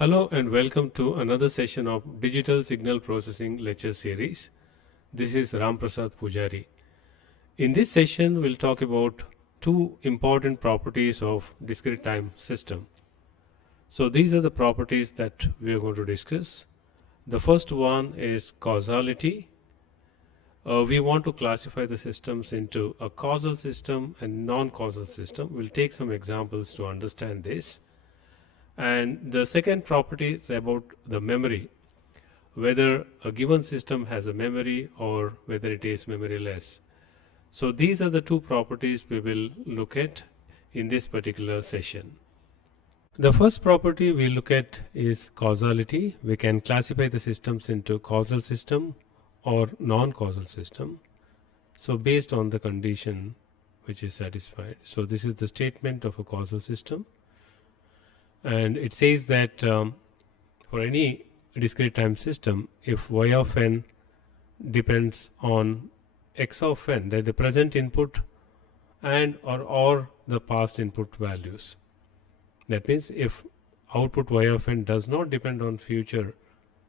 Hello and welcome to another session of Digital Signal Processing lecture series. This is Ram Prasad Pujari. In this session, we'll talk about two important properties of discrete time system. So these are the properties that we are going to discuss. The first one is causality. We want to classify the systems into a causal system and non-causal system. We'll take some examples to understand this. And the second property is about the memory, whether a given system has a memory or whether it is memoryless. So these are the two properties we will look at in this particular session. The first property we look at is causality. We can classify the systems into causal system or non-causal system. So based on the condition which is satisfied. So this is the statement of a causal system. And it says that for any discrete time system, if y of n depends on x of n, that the present input and or the past input values. That means if output y of n does not depend on future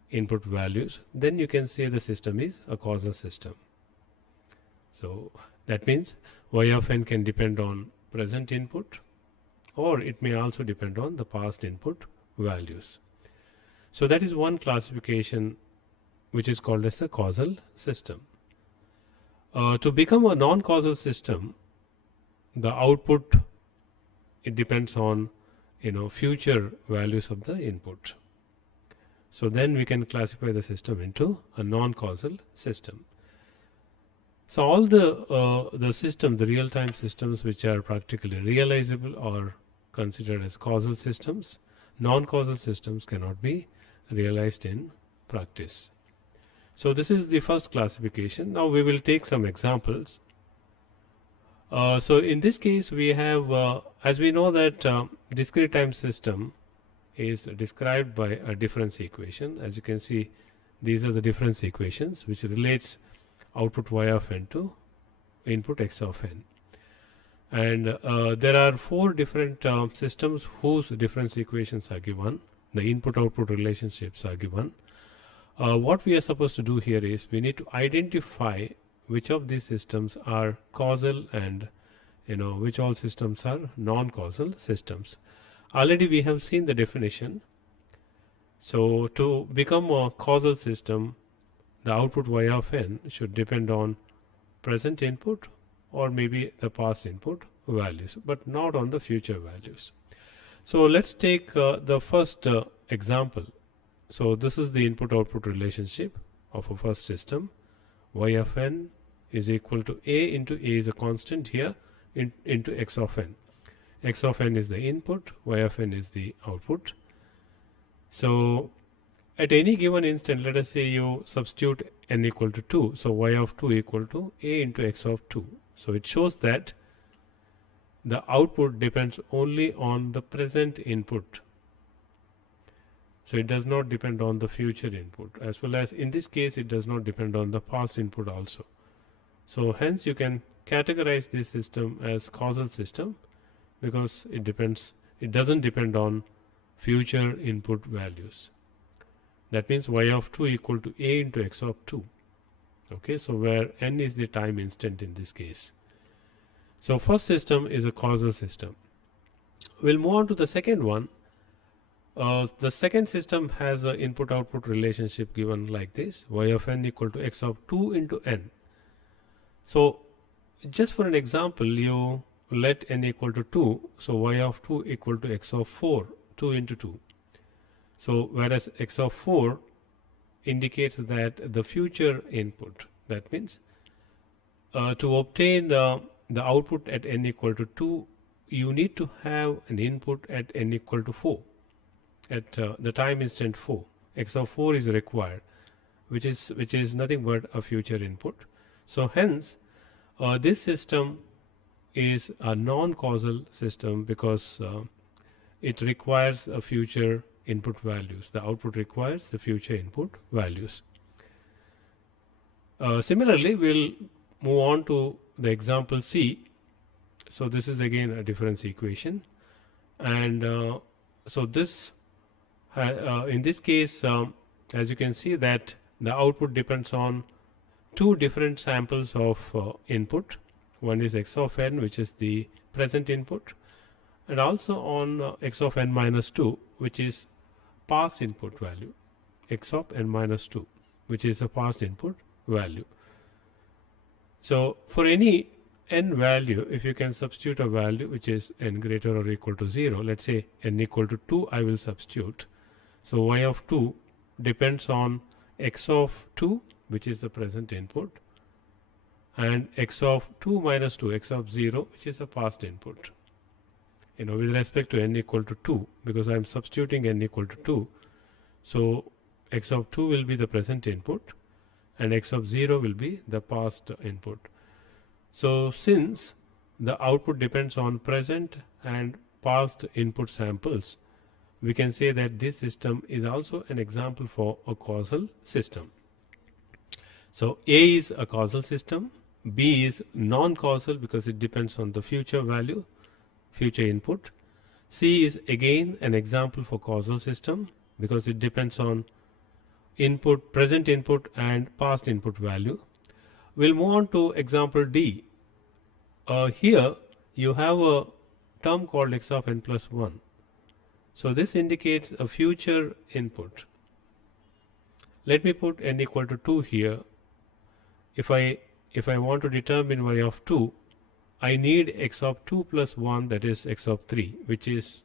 input values, then you can say the system is a causal system. So that means y of n can depend on present input, or it may also depend on the past input values. So that is one classification which is called as a causal system. To become a non-causal system, the output, it depends on future values of the input. So then we can classify the system into a non-causal system. So all the system, the real-time systems which are practically realizable are considered as causal systems. Non-causal systems cannot be realized in practice. So this is the first classification. Now we will take some examples. So in this case we have, as we know that discrete time system is described by a difference equation. As you can see, these are the difference equations which relates output y of n to input x of n. And there are four different systems whose difference equations are given. The input-output relationships are given. What we are supposed to do here is we need to identify which of these systems are causal and which all systems are non-causal systems. Already we have seen the definition. So to become a causal system, the output y of n should depend on present input or maybe the past input values, but not on the future values. So let's take the first example. So this is the input-output relationship of a first system. Y of n is equal to a into a is a constant here into x of n. X of n is the input, y of n is the output. So at any given instant, let us say you substitute n equal to 2. So y of 2 equal to a into x of 2. So it shows that the output depends only on the present input. So it does not depend on the future input, as well as in this case it does not depend on the past input also. So hence you can categorize this system as causal system because it doesn't depend on future input values. That means y of 2 equal to a into x of 2. Okay, so where n is the time instant in this case. So first system is a causal system. We'll move on to the second one. The second system has an input-output relationship given like this: y of n equal to x of 2 into n. So just for an example, you let n equal to 2. So y of 2 equal to x of 4, 2 into 2. So whereas x of 4 indicates that the future input, that means to obtain the output at n equal to 2, you need to have an input at n equal to 4, at the time instant 4. X of 4 is required, which is nothing but a future input. So hence this system is a non-causal system because it requires a future input values. The output requires the future input values. Similarly, we'll move on to the example C. So this is again a difference equation, and so this In this case, as you can see that the output depends on two different samples of input. One is x of n, which is the present input, and also on x of n minus 2, which is past input value, x of n minus 2, which is a past input value. So for any n value, if you can substitute a value which is n greater or equal to 0, let's say n equal to 2, I will substitute. So y of 2 depends on x of 2, which is the present input, and x of 2 minus 2, x of 0, which is a past input. With respect to n equal to 2, because I am substituting n equal to 2, so x of 2 will be the present input and x of 0 will be the past input. So since the output depends on present and past input samples, we can say that this system is also an example for a causal system. So A is a causal system, B is non-causal because it depends on the future value, future input. C is again an example for causal system because it depends on input, present input and past input value. We'll move on to example D. Here you have a term called x of n plus 1. So this indicates a future input. Let me put n equal to 2 here. If I want to determine y of 2, I need x of 2 plus 1, that is x of 3, which is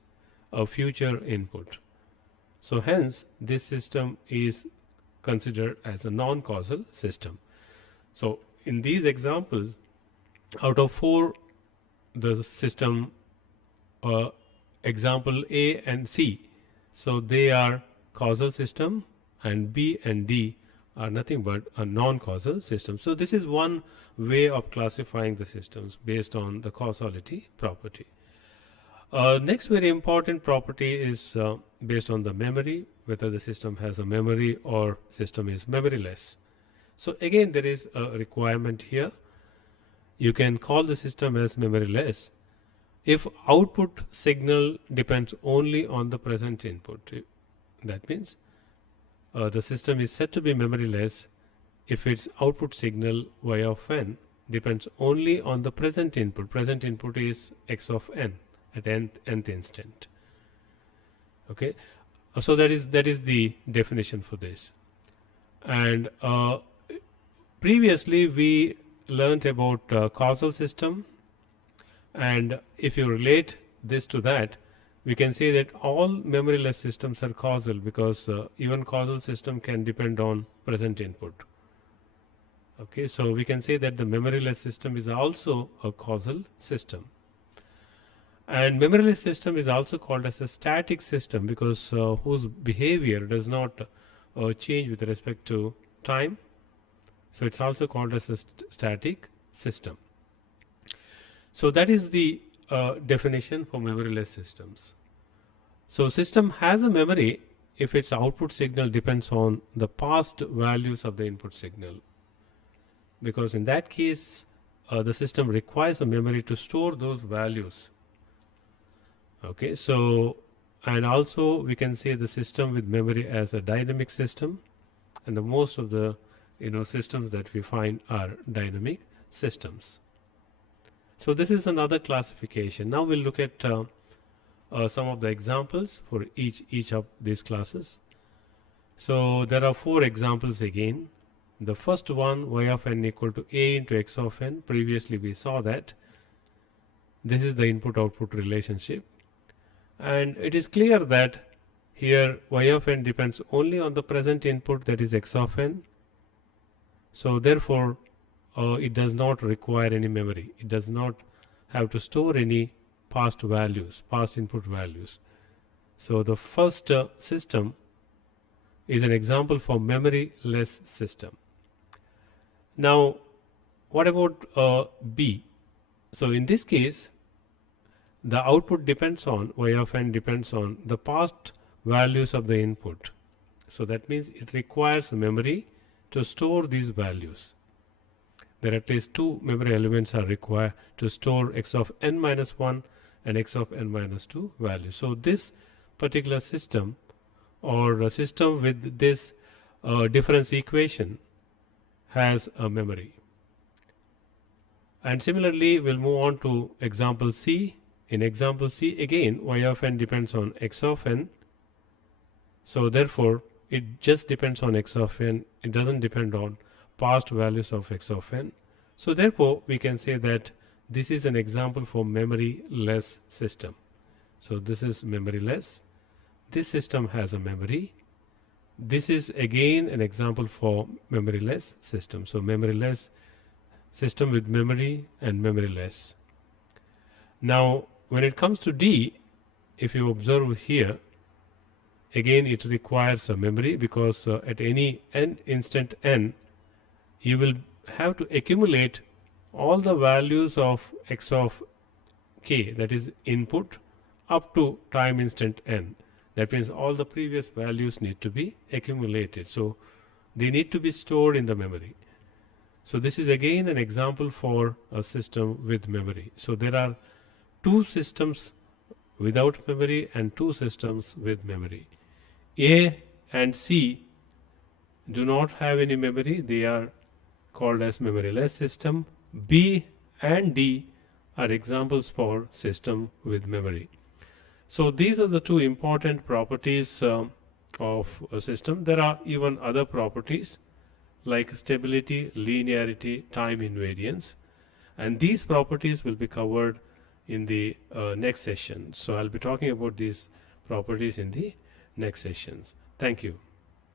a future input. So hence this system is considered as a non-causal system. So in these examples, out of 4, the system example A and C, so they are causal system, and B and D are nothing but a non-causal system. So this is one way of classifying the systems based on the causality property. Next very important property is based on the memory, whether the system has a memory or system is memoryless. So again there is a requirement here. You can call the system as memoryless if output signal depends only on the present input. That means the system is said to be memoryless if its output signal y of n depends only on the present input. Present input is x of n at nth instant. Okay, so that is the definition for this. And previously we learnt about causal system, and if you relate this to that, we can say that all memoryless systems are causal because even causal system can depend on present input. Okay, so we can say that the memoryless system is also a causal system. And memoryless system is also called as a static system because whose behavior does not change with respect to time. So it's also called as a static system. So that is the definition for memoryless systems. So system has a memory if its output signal depends on the past values of the input signal, because in that case the system requires a memory to store those values. Okay, so and also we can say the system with memory as a dynamic system, and the most of the systems that we find are dynamic systems. So this is another classification. Now we'll look at some of the examples for each of these classes. So there are 4 examples again. The first one, y of n equal to a into x of n. Previously we saw that. This is the input-output relationship. And it is clear that here y of n depends only on the present input, that is x of n. So therefore it does not require any memory. It does not have to store any past values, past input values. So the first system is an example for memoryless system. Now what about B? So in this case the output depends on, y of n depends on the past values of the input. So that means it requires memory to store these values. There are at least 2 memory elements are required to store x of n minus 1 and x of n minus 2 values. So this particular system or a system with this difference equation has a memory. And similarly, we'll move on to example C. In example C, again, y of n depends on x of n. So therefore, it just depends on x of n. It doesn't depend on past values of x of n. So therefore, we can say that this is an example for memoryless system. So this is memoryless. This system has a memory. This is again an example for memoryless system. So memoryless system with memory and memoryless. Now, when it comes to D, if you observe here, again it requires a memory, because at any n instant n, you will have to accumulate all the values of x of k, that is input, up to time instant n. That means all the previous values need to be accumulated. So they need to be stored in the memory. So this is again an example for a system with memory. So there are two systems without memory and two systems with memory. A and C do not have any memory. They are called as memoryless system. B and D are examples for system with memory. So these are the two important properties of a system. There are even other properties like stability, linearity, time invariance, and these properties will be covered in the next session. So I'll be talking about these properties in the next sessions. Thank you.